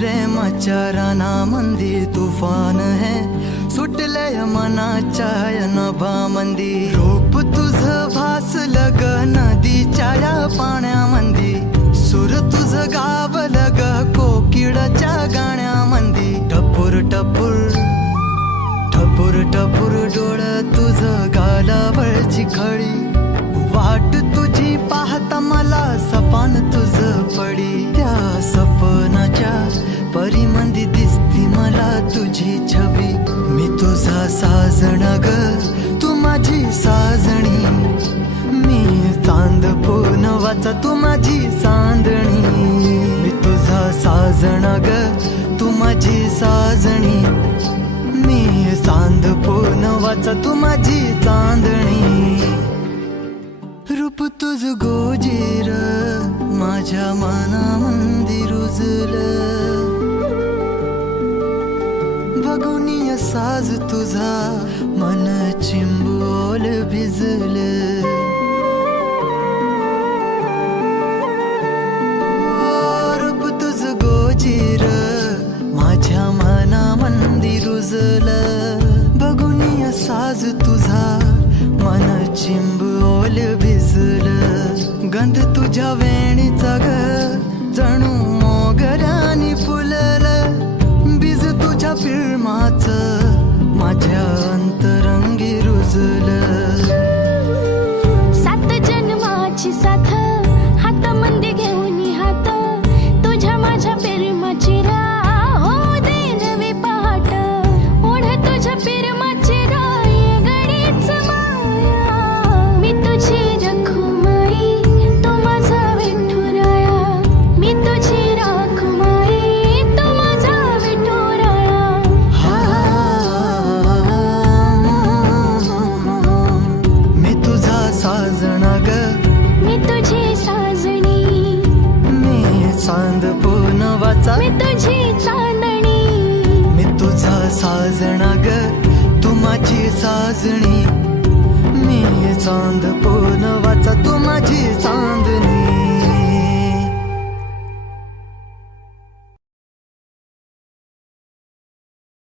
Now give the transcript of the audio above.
प्रेमाच्या रानामंदी तुफान है सुटलय मनाच्या नभामंदी रूप तुझं भासलं ग नदीच्या या पाण्यामंदी सुर तुझं गावलं ग कोकिळाच्या गाण्यामंदी टपूर टपूर टपूर टपूर डोळं तुझं गालावरची खळी वाट तुझी पाहता मला सपान तुझं पडी त्या सपनाच्या परीमंदी दिसती मला तुझी छबी मी तुझा साजण ग तू माझी साजणी मी चांद पूनवाचा तू माझी चांदणी मी तुझा साजण ग तू माझी साजणी मी चांद पूनवाचा तू माझी चांदणी रूप तुझ गोजीर माझ्या मनामंदी रुजलं बघुनिय साज तुझा मन चिंबोल भिजलं रूप तुझ गोजीर माझ्या मनामंदी रुजलं बघुनिय साज तुझा मन चिंबोल भिजलं गंध तुझ्या वेणीचा ग जणू मोगऱ्यानी फुललं बीज तुझ्या प्रेमाचं माझ्या अंतरंगी रुजलं सात जन्माची साथ हातामंदी घेऊन हात तुझ्या माझ्या प्रेमाची राह हो दे नवी पहाट ओढ तुझ्या प्रेमाची राह ये गडीच माया मी तुझी रखुमाई तू माझा विठुराया मी तुझी रखुमाई तू माझा विठुराया मी तुझा साजना ग मी तुझी साजणी मी चांद पूनवाचा मी तुझी चांदणी मी तुझा साजना ग तू माझी साजणी मी चांद